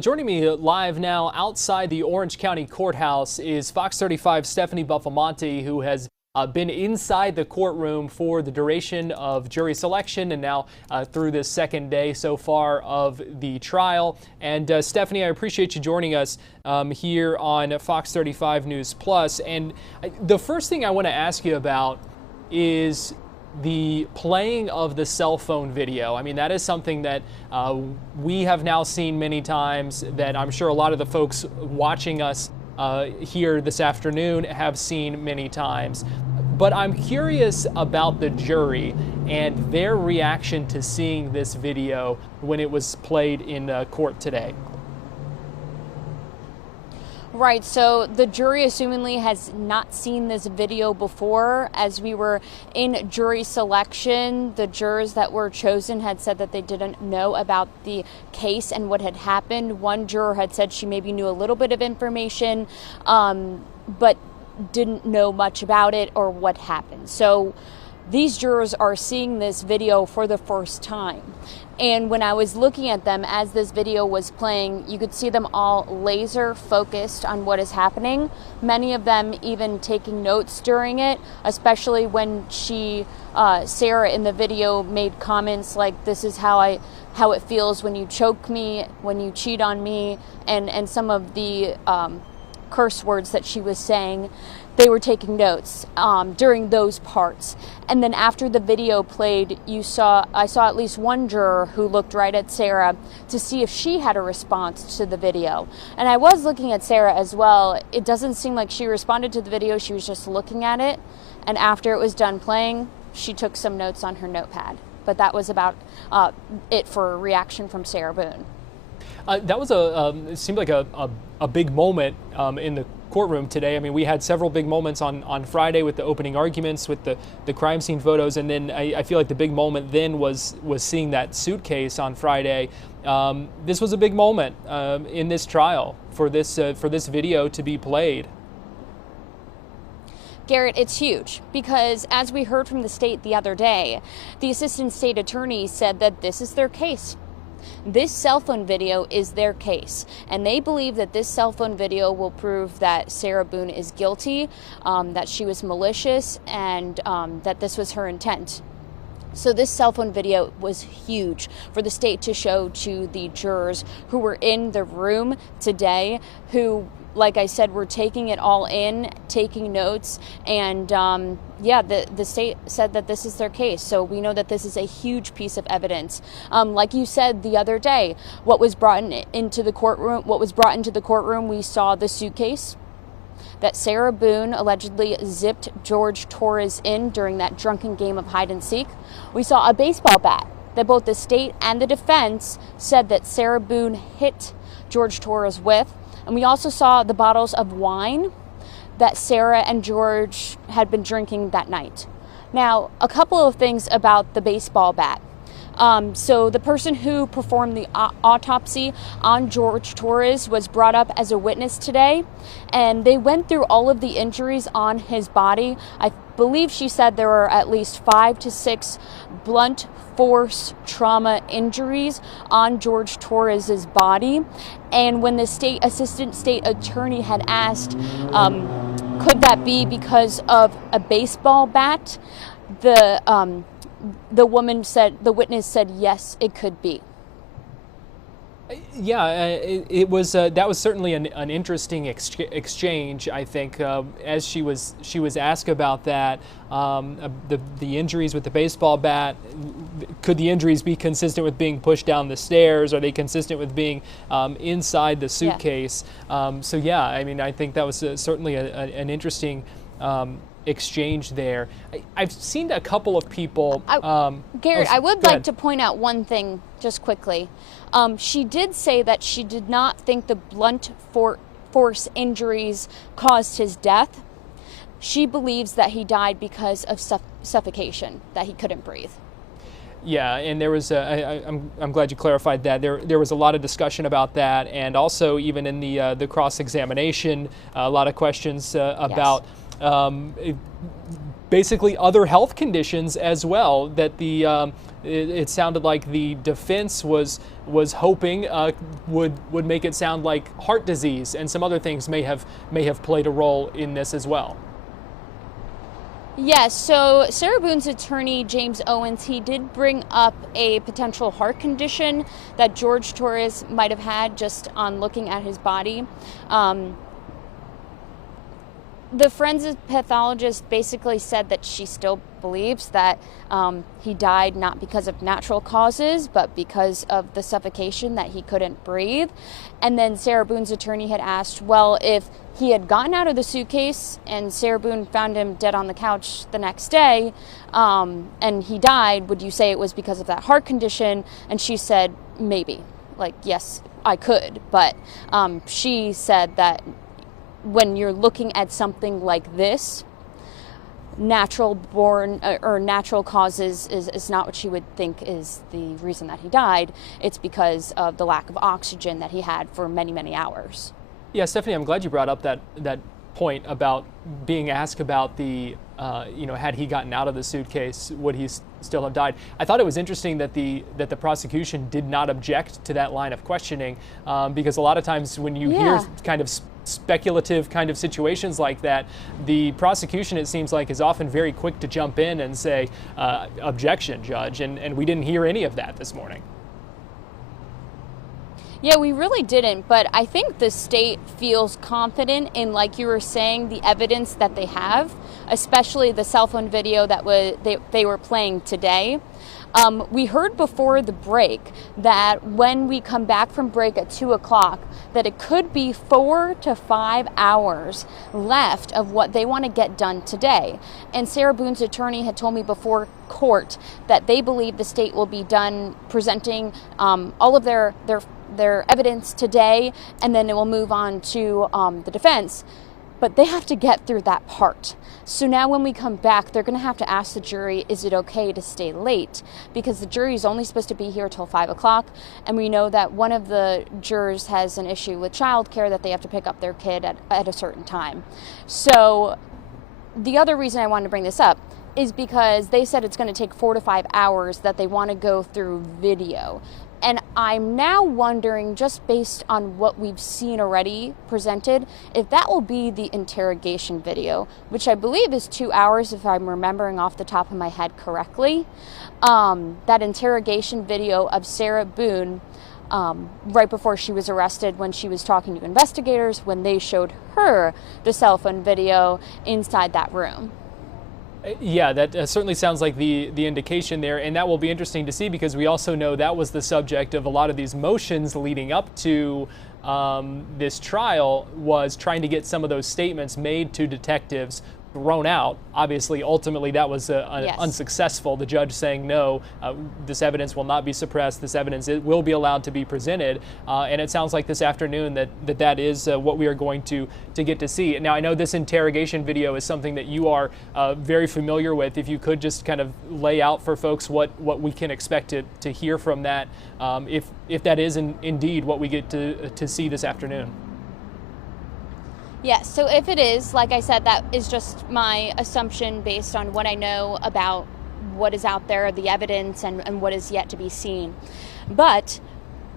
Joining me live now outside the Orange County Courthouse is Fox 35's Stephanie Buffamonte, who has been inside the courtroom for the duration of jury selection and now through this second day so far of the trial. And Stephanie, I appreciate you joining us here on Fox 35 News Plus. And the first thing I want to ask you about is the playing of the cell phone video. I mean, that is something that we have now seen many times, that I'm sure a lot of the folks watching us here this afternoon have seen many times. But I'm curious about the jury and their reaction to seeing this video when it was played in court today. Right, so the jury assumingly has not seen this video before. As we were in jury selection, the jurors that were chosen had said that they didn't know about the case and what had happened. One juror had said she maybe knew a little bit of information, but didn't know much about it or what happened. So these jurors are seeing this video for the first time. And when I was looking at them as this video was playing, you could see them all laser focused on what is happening. Many of them even taking notes during it, especially when Sarah in the video made comments like, "This is how it feels when you choke me, when you cheat on me," and some of the curse words that she was saying. They were taking notes during those parts. And then after the video played, I saw at least one juror who looked right at Sarah to see if she had a response to the video. And I was looking at Sarah as well. It doesn't seem like she responded to the video. She was just looking at it. And after it was done playing, she took some notes on her notepad. But that was about it for a reaction from Sarah Boone. That was it seemed like a big moment in the courtroom today. I mean, we had several big moments on Friday with the opening arguments, with the crime scene photos, and then I feel like the big moment then was seeing that suitcase on Friday. This was a big moment in this trial for this video to be played. Garrett, it's huge because, as we heard from the state the other day, the assistant state attorney said that this is their case. This cell phone video is their case, and they believe that this cell phone video will prove that Sarah Boone is guilty, that she was malicious, and that this was her intent. So this cell phone video was huge for the state to show to the jurors who were in the room today, who, like I said, were taking it all in, taking notes, and the state said that this is their case. So we know that this is a huge piece of evidence. Like you said the other day, what was brought into the courtroom, we saw the suitcase that Sarah Boone allegedly zipped Jorge Torres in during that drunken game of hide and seek. We saw a baseball bat that both the state and the defense said that Sarah Boone hit Jorge Torres with. And we also saw the bottles of wine that Sarah and George had been drinking that night. Now, a couple of things about the baseball bat. So the person who performed the autopsy on Jorge Torres was brought up as a witness today, and they went through all of the injuries on his body. I believe she said there were at least 5 to 6 blunt force trauma injuries on Jorge Torres's body. And when the assistant state attorney had asked, could that be because of a baseball bat, the witness said, yes, it could be. Yeah, it was that was certainly an interesting exchange. I think as she was asked about that, the injuries with the baseball bat. Could the injuries be consistent with being pushed down the stairs? Are they consistent with being inside the suitcase? Yeah. So yeah, I mean, I think that was certainly an interesting exchange there. I've seen a couple of people. Garrett, I would like to point out one thing just quickly. She did say that she did not think the blunt force injuries caused his death. She believes that he died because of suffocation, that he couldn't breathe. Yeah, and there was I'm glad you clarified that. There was a lot of discussion about that, and also even in the cross-examination, a lot of questions about basically other health conditions as well that it sounded like the defense was hoping would make it sound like heart disease and some other things may have played a role in this as well. Yes, so Sarah Boone's attorney, James Owens, he did bring up a potential heart condition that Jorge Torres might have had just on looking at his body. The forensic pathologist basically said that she still believes that he died not because of natural causes, but because of the suffocation, that he couldn't breathe. And then Sarah Boone's attorney had asked, well, if he had gotten out of the suitcase and Sarah Boone found him dead on the couch the next day, and he died, would you say it was because of that heart condition? And she said, maybe. Like, yes, I could. But she said that when you're looking at something like this, natural born or natural causes is not what she would think is the reason that he died. It's because of the lack of oxygen that he had for many, many hours. Yeah, Stephanie, I'm glad you brought up that point about being asked about the, had he gotten out of the suitcase, would he still have died? I thought it was interesting that the prosecution did not object to that line of questioning, because a lot of times when you hear kind of speculative kind of situations like that, the prosecution, it seems like, is often very quick to jump in and say, objection, judge, and we didn't hear any of that this morning. Yeah, we really didn't, but I think the state feels confident in, like you were saying, the evidence that they have, especially the cell phone video that they were playing today. We heard before the break that when we come back from break at 2 o'clock, that it could be 4 to 5 hours left of what they want to get done today. And Sarah Boone's attorney had told me before court that they believe the state will be done presenting all of their evidence today, and then it will move on to the defense. But they have to get through that part. So now when we come back, they're going to have to ask the jury, is it okay to stay late? Because the jury is only supposed to be here till 5 o'clock. And we know that one of the jurors has an issue with childcare, that they have to pick up their kid at a certain time. So the other reason I wanted to bring this up is because they said it's going to take 4 to 5 hours that they want to go through video. And I'm now wondering, just based on what we've seen already presented, if that will be the interrogation video, which I believe is 2 hours, if I'm remembering off the top of my head correctly. That interrogation video of Sarah Boone right before she was arrested, when she was talking to investigators, when they showed her the cell phone video inside that room. Yeah, that certainly sounds like the indication there, and that will be interesting to see, because we also know that was the subject of a lot of these motions leading up to this trial, was trying to get some of those statements made to detectives thrown out. Obviously, ultimately, that was unsuccessful. The judge saying, no, this evidence will not be suppressed. This evidence will be allowed to be presented. And it sounds like this afternoon that is what we are going to get to see. Now, I know this interrogation video is something that you are very familiar with. If you could just kind of lay out for folks what we can expect to hear from that, if that is indeed what we get to see this afternoon. Yes, so if it is, like I said, that is just my assumption based on what I know about what is out there, the evidence, and what is yet to be seen. But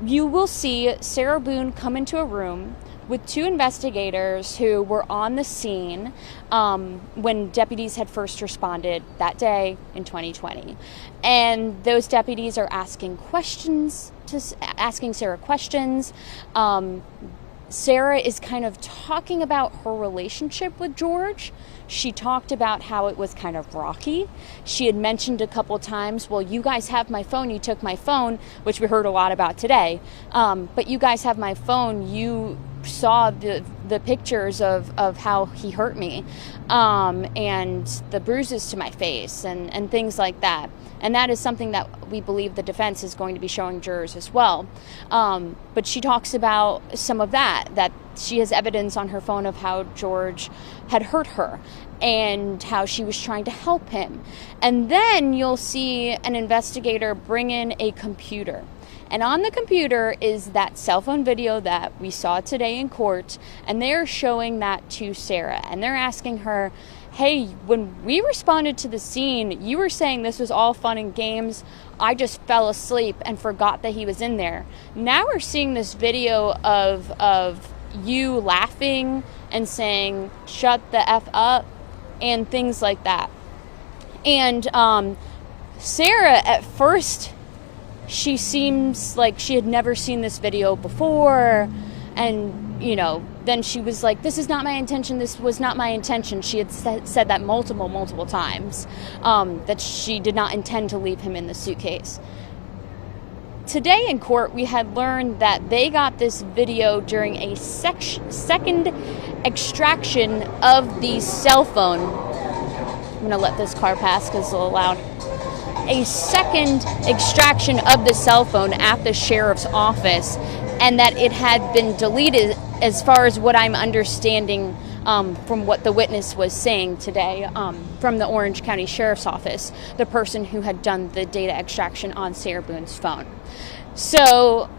you will see Sarah Boone come into a room with 2 investigators who were on the scene when deputies had first responded that day in 2020. And those deputies are asking Sarah questions. Sarah is kind of talking about her relationship with Jorge. She talked about how it was kind of rocky. She had mentioned a couple times, well, you guys have my phone, you took my phone, which we heard a lot about today. But you guys have my phone, you saw the pictures of how he hurt me, and the bruises to my face and things like that. And that is something that we believe the defense is going to be showing jurors as well. But she talks about some of that she has evidence on her phone of how Jorge had hurt her and how she was trying to help him. And then you'll see an investigator bring in a computer. And on the computer is that cell phone video that we saw today in court, and they're showing that to Sarah, and they're asking her, hey, when we responded to the scene, you were saying this was all fun and games. I just fell asleep and forgot that he was in there. Now we're seeing this video of you laughing and saying, shut the F up, and things like that. And Sarah, at first, she seems like she had never seen this video before. And, you know, then she was like, this is not my intention, this was not my intention. She had said that multiple times, that she did not intend to leave him in the suitcase. Today in court, we had learned that they got this video during a second extraction of the cell phone. I'm going to let this car pass because it's a little loud. A second extraction of the cell phone at the sheriff's office, and that it had been deleted, as far as what I'm understanding from what the witness was saying today from the Orange County Sheriff's Office, the person who had done the data extraction on Sarah Boone's phone. So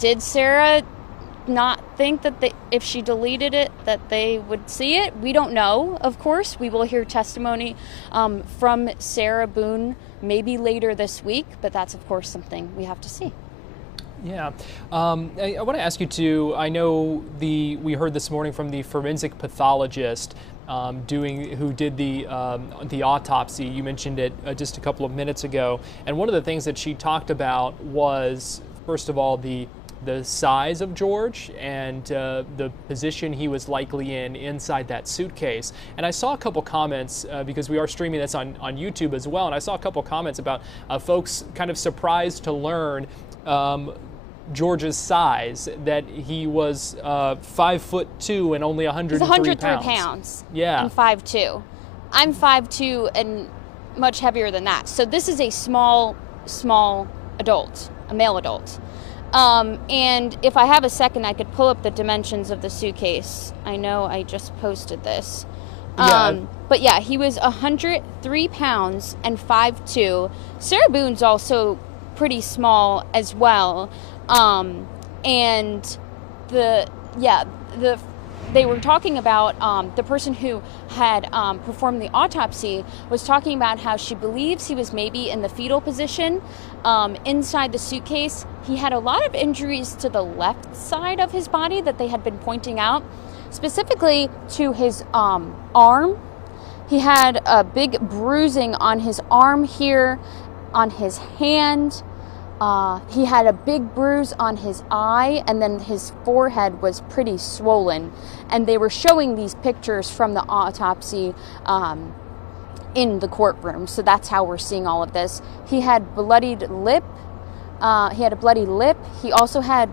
did Sarah not think that if she deleted it that they would see it? We don't know, of course. We will hear testimony from Sarah Boone maybe later this week, but that's of course something we have to see. Yeah, I want to ask you too. I know we heard this morning from the forensic pathologist who did the autopsy. You mentioned it just a couple of minutes ago, and one of the things that she talked about was, first of all, the size of George and the position he was likely in inside that suitcase. And I saw a couple comments because we are streaming this on YouTube as well, and I saw a couple comments about folks kind of surprised to learn George's size, that he was 5'2" and only 103 pounds. Yeah. And 5'2". I'm 5'2" and much heavier than that. So this is a small adult, a male adult. And if I have a second, I could pull up the dimensions of the suitcase. I know I just posted this. But yeah, he was 103 pounds and 5'2". Sarah Boone's also pretty small as well. And they were talking about the person who had performed the autopsy was talking about how she believes he was maybe in the fetal position inside the suitcase. He had a lot of injuries to the left side of his body that they had been pointing out, specifically to his arm. He had a big bruising on his arm here, on his hand. He had a big bruise on his eye, and then his forehead was pretty swollen. And they were showing these pictures from the autopsy in the courtroom. So that's how we're seeing all of this. He had bloodied lip. He had a bloody lip. He also had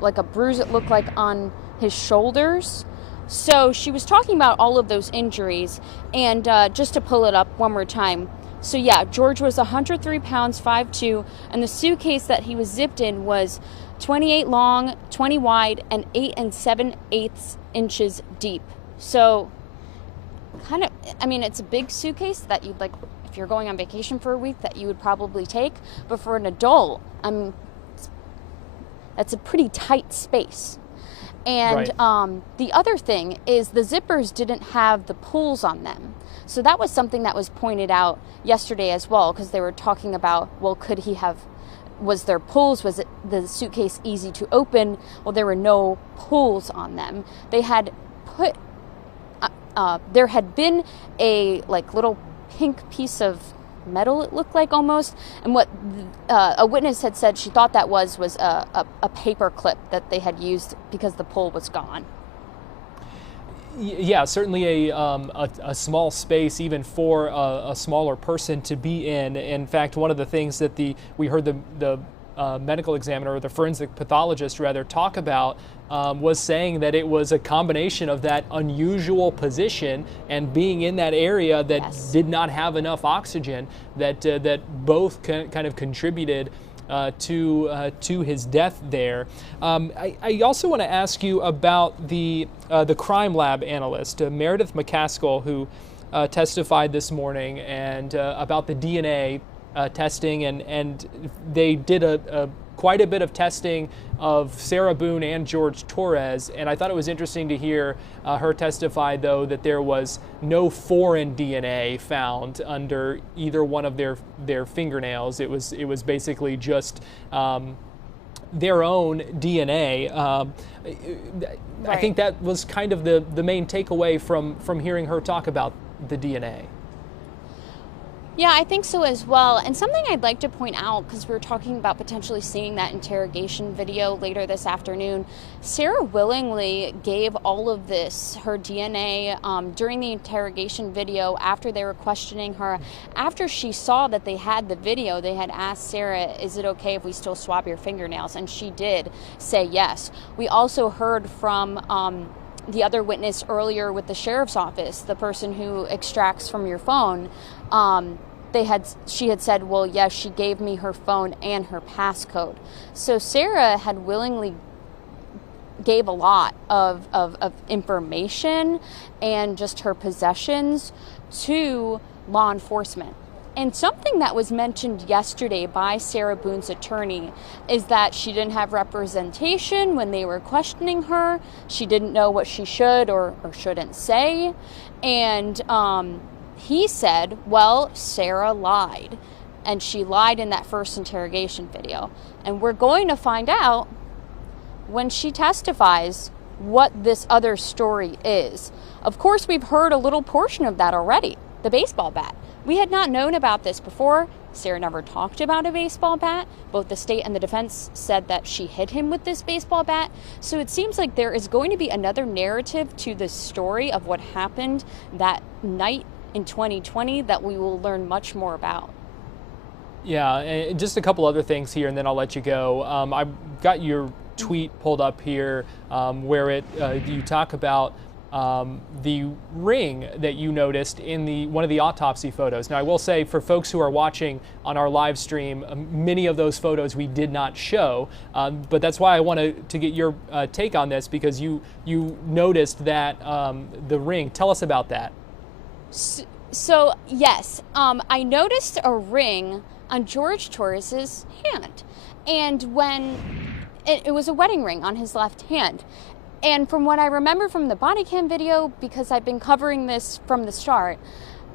like a bruise it looked like on his shoulders. So she was talking about all of those injuries. And just to pull it up one more time. So yeah, George was 103 pounds, 5'2", and the suitcase that he was zipped in was 28 long, 20 wide, and 8 7/8 inches deep. So kind of, I mean, it's a big suitcase that you'd like, if you're going on vacation for a week, that you would probably take. But for an adult, I mean, that's a pretty tight space. And right. The other thing is the zippers didn't have the pulls on them. So that was something that was pointed out yesterday as well, because they were talking about, well, was there pulls? Was it the suitcase easy to open? Well, there were no pulls on them. They had there had been a like little pink piece of metal, it looked like almost, and what a witness had said she thought that was a paper clip that they had used because the pull was gone. Yeah, certainly a small space even for a smaller person to be in. In fact, one of the things that we heard the medical examiner, or the forensic pathologist rather, talk about was saying that it was a combination of that unusual position and being in that area that yes. did not have enough oxygen, that both kind of contributed to his death there. I also want to ask you about the crime lab analyst, Meredith McCaskill, who testified this morning, and about the DNA testing, and they did quite a bit of testing of Sarah Boone and Jorge Torres, and I thought it was interesting to hear her testify, though, that there was no foreign DNA found under either one of their fingernails. It was basically just their own DNA. I think that was kind of the main takeaway from hearing her talk about the DNA. Yeah, I think so as well. And something I'd like to point out, because we were talking about potentially seeing that interrogation video later this afternoon, Sarah willingly gave all of this, her DNA, during the interrogation video after they were questioning her. After she saw that they had the video, they had asked Sarah, is it okay if we still swab your fingernails? And she did say yes. We also heard from the other witness earlier with the sheriff's office, the person who extracts from your phone. She had said, well, yes, she gave me her phone and her passcode. So Sarah had willingly gave a lot of information and just her possessions to law enforcement. And something that was mentioned yesterday by Sarah Boone's attorney is that she didn't have representation when they were questioning her. She didn't know what she should or shouldn't say. And he said, well, Sarah lied. And she lied in that first interrogation video. And we're going to find out when she testifies what this other story is. Of course, we've heard a little portion of that already, the baseball bat. We had not known about this before. Sarah never talked about a baseball bat. Both the state and the defense said that she hit him with this baseball bat. So it seems like there is going to be another narrative to this story of what happened that night in 2020 that we will learn much more about. Yeah, and just a couple other things here, and then I'll let you go. I've got your tweet pulled up here where you talk about the ring that you noticed in one of the autopsy photos. Now, I will say, for folks who are watching on our live stream, many of those photos we did not show, but that's why I wanted to get your take on this, because you noticed that the ring. Tell us about that. So yes, I noticed a ring on Jorge Torres's hand, and when it was a wedding ring on his left hand. And from what I remember from the body cam video, because I've been covering this from the start,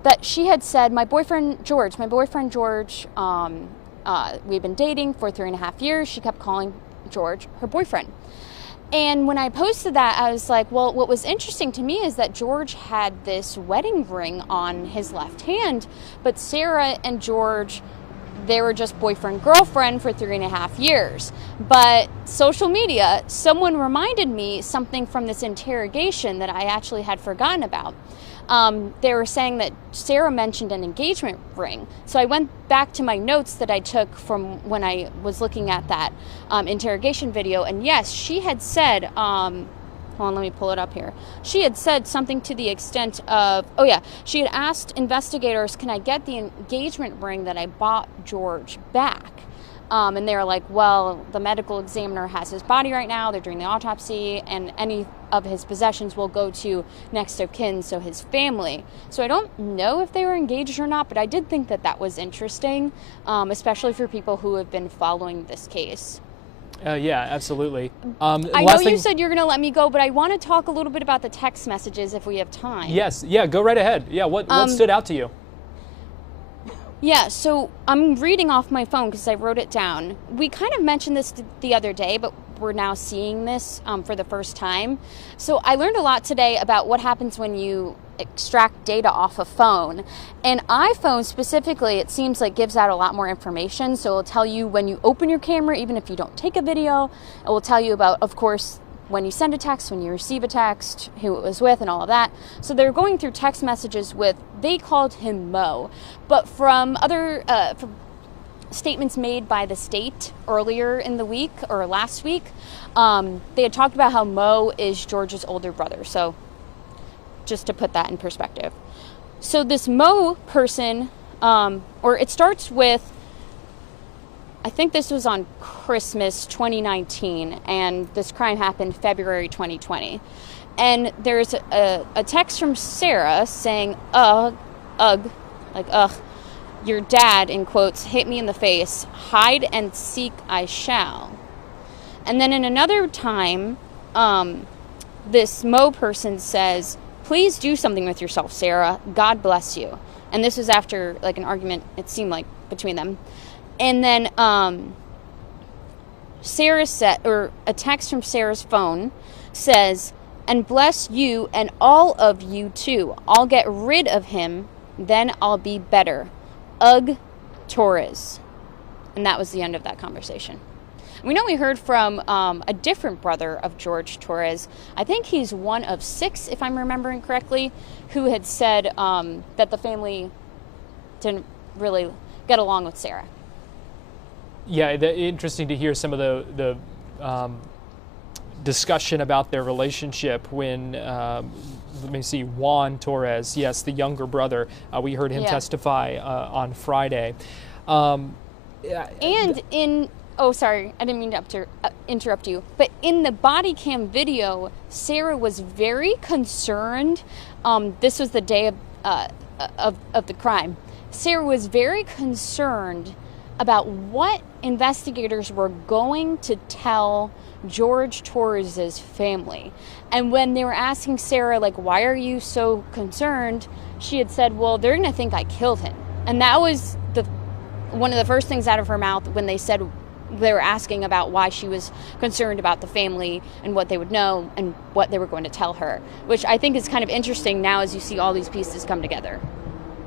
that she had said, my boyfriend George, we've been dating for 3.5 years. She kept calling George her boyfriend. And when I posted that, I was like, well, what was interesting to me is that George had this wedding ring on his left hand, but Sarah and George, they were just boyfriend-girlfriend for 3.5 years. But social media, someone reminded me something from this interrogation that I actually had forgotten about. They were saying that Sarah mentioned an engagement ring. So I went back to my notes that I took from when I was looking at that interrogation video. And yes, she had said, hold on, let me pull it up here. She had said something to the extent of, she had asked investigators, can I get the engagement ring that I bought George back? And they were like, well, the medical examiner has his body right now. They're doing the autopsy, and any of his possessions will go to next of kin, so his family. So I don't know if they were engaged or not, but I did think that was interesting, especially for people who have been following this case. Yeah, absolutely. I know you said you're going to let me go, but I want to talk a little bit about the text messages if we have time. Yes, yeah, go right ahead. Yeah, what stood out to you? Yeah, so I'm reading off my phone because I wrote it down. We kind of mentioned this the other day, but we're now seeing this for the first time. So I learned a lot today about what happens when you extract data off a phone. And iPhone specifically, it seems like gives out a lot more information. So it'll tell you when you open your camera, even if you don't take a video. It will tell you about, of course, when you send a text, when you receive a text, who it was with, and all of that. So they're going through text messages with, they called him Mo. But from other from statements made by the state earlier in the week, or last week, they had talked about how Mo is George's older brother. So just to put that in perspective. So this Mo person, or it starts with, I think this was on Christmas 2019, and this crime happened February 2020. And there's a text from Sarah saying, ugh, like, ugh. your dad, in quotes, hit me in the face. Hide and seek I shall. And then in another time, this Mo person says, please do something with yourself, Sarah. God bless you. And this was after like an argument, it seemed like, between them. And then Sarah said, or a text from Sarah's phone says, and bless you and all of you too. I'll get rid of him, then I'll be better. Ugh, Torres. And that was the end of that conversation. We know we heard from a different brother of George Torres. I think he's one of 6, if I'm remembering correctly, who had said that the family didn't really get along with Sarah. Yeah, interesting to hear some of the discussion about their relationship when, let me see, Juan Torres, yes, the younger brother, we heard him testify on Friday. And in, oh, sorry, I didn't mean to interrupt you, but in the body cam video, Sarah was very concerned. This was the day of the crime. Sarah was very concerned about what investigators were going to tell George Torres's family. And when they were asking Sarah, like, why are you so concerned? She had said, well, they're going to think I killed him. And that was one of the first things out of her mouth when they said, they were asking about why she was concerned about the family and what they would know and what they were going to tell her, which I think is kind of interesting now as you see all these pieces come together.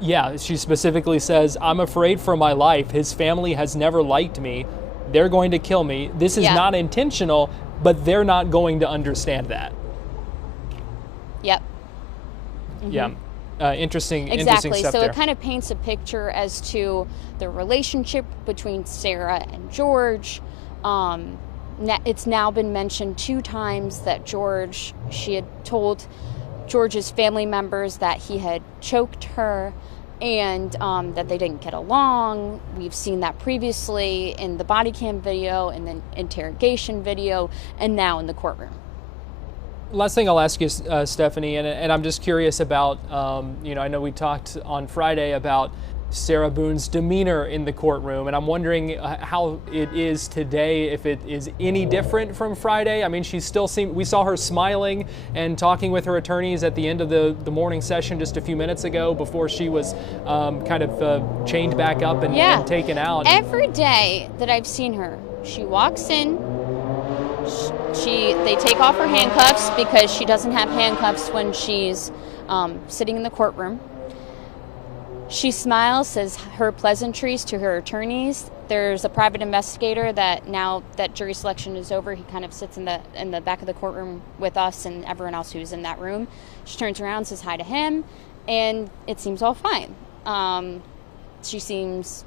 Yeah, she specifically says, I'm afraid for my life. His family has never liked me. They're going to kill me. This is not intentional, but they're not going to understand that. Yep. Mm-hmm. Yeah. Interesting Exactly. stuff So there. it kind of paints a picture as to the relationship between Sarah and George. It's now been mentioned 2 times that she had told George's family members that he had choked her and that they didn't get along. We've seen that previously in the body cam video, in the interrogation video, and now in the courtroom. Last thing I'll ask you, Stephanie, and I'm just curious about, I know we talked on Friday about Sarah Boone's demeanor in the courtroom, and I'm wondering how it is today, if it is any different from Friday. I mean, we saw her smiling and talking with her attorneys at the end of the morning session just a few minutes ago before she was kind of chained back up and taken out. Every day that I've seen her, she walks in, they take off her handcuffs because she doesn't have handcuffs when she's sitting in the courtroom. She smiles, says her pleasantries to her attorneys. There's a private investigator that now that jury selection is over, he kind of sits in the back of the courtroom with us and everyone else who's in that room. She turns around, says hi to him, and it seems all fine. She seems,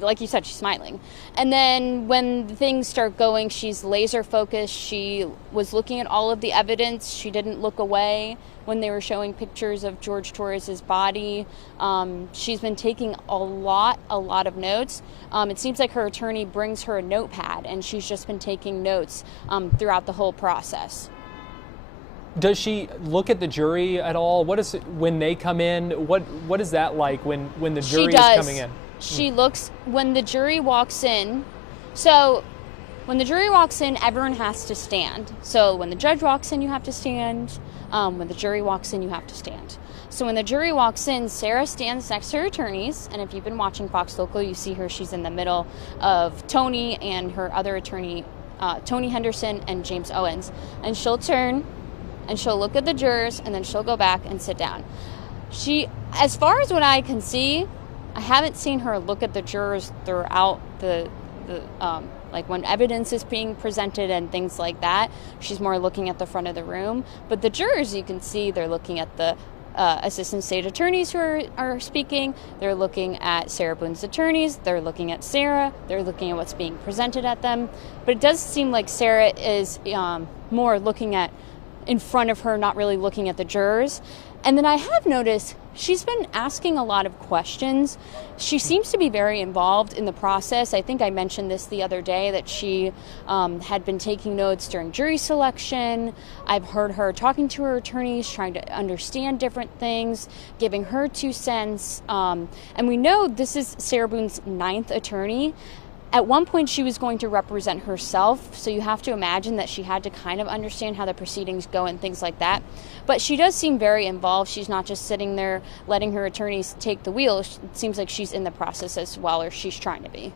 like you said, she's smiling. And then when things start going, she's laser focused. She was looking at all of the evidence. She didn't look away when they were showing pictures of George Torres's body. She's been taking a lot of notes. It seems like her attorney brings her a notepad, and she's just been taking notes throughout the whole process. Does she look at the jury at all? What is it when they come in? What is that like when the jury is coming in? She looks when the jury walks in. So when the jury walks in, everyone has to stand. So when the judge walks in, you have to stand. When the jury walks in, you have to stand. So when the jury walks in, Sarah stands next to her attorneys. And if you've been watching Fox Local, you see her. She's in the middle of Tony and her other attorney, Tony Henderson and James Owens. And she'll turn and she'll look at the jurors and then she'll go back and sit down. As far as what I can see, I haven't seen her look at the jurors throughout like when evidence is being presented and things like that. She's more looking at the front of the room. But the jurors, you can see they're looking at the assistant state attorneys who are speaking. They're looking at Sarah Boone's attorneys. They're looking at Sarah. They're looking at what's being presented at them. But it does seem like Sarah is more looking at in front of her, not really looking at the jurors. And then I have noticed she's been asking a lot of questions. She seems to be very involved in the process. I think I mentioned this the other day, that she had been taking notes during jury selection. I've heard her talking to her attorneys, trying to understand different things, giving her 2 cents. And we know this is Sarah Boone's 9th attorney. At one point, she was going to represent herself, so you have to imagine that she had to kind of understand how the proceedings go and things like that. But she does seem very involved. She's not just sitting there letting her attorneys take the wheel. It seems like she's in the process as well, or she's trying to be.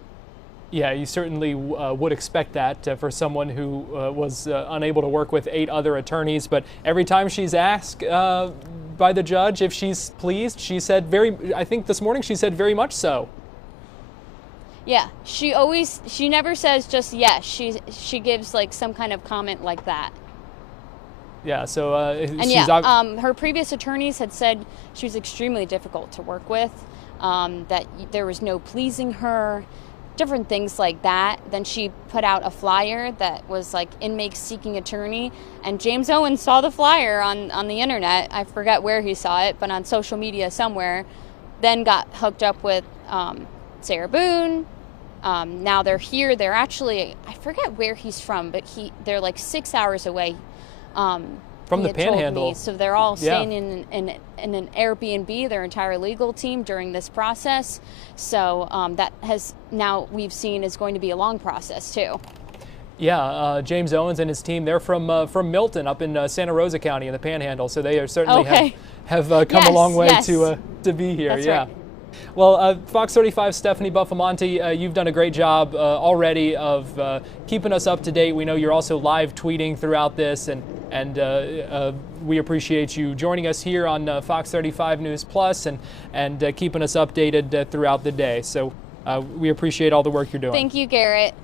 Yeah, you certainly would expect that for someone who was unable to work with 8 other attorneys. But every time she's asked by the judge if she's pleased, she said I think this morning she said very much so. Yeah, she never says just yes. She gives like some kind of comment like that. Yeah, so her previous attorneys had said she was extremely difficult to work with, that there was no pleasing her, different things like that. Then she put out a flyer that was like inmates seeking attorney, and James Owen saw the flyer on the internet. I forget where he saw it, but on social media somewhere. Then got hooked up with Sarah Boone. Now they're here. They're actually, I forget where he's from, but they're like 6 hours away. From the Panhandle. So they're all staying in an Airbnb, their entire legal team, during this process. So that has now we've seen is going to be a long process too. Yeah, James Owens and his team, they're from Milton up in Santa Rosa County in the Panhandle. So they are certainly have come a long way to be here. That's yeah. Right. Well, Fox 35's Stephanie Buffamonte, you've done a great job already of keeping us up to date. We know you're also live tweeting throughout this, and we appreciate you joining us here on Fox 35 News Plus and keeping us updated throughout the day. So we appreciate all the work you're doing. Thank you, Garrett.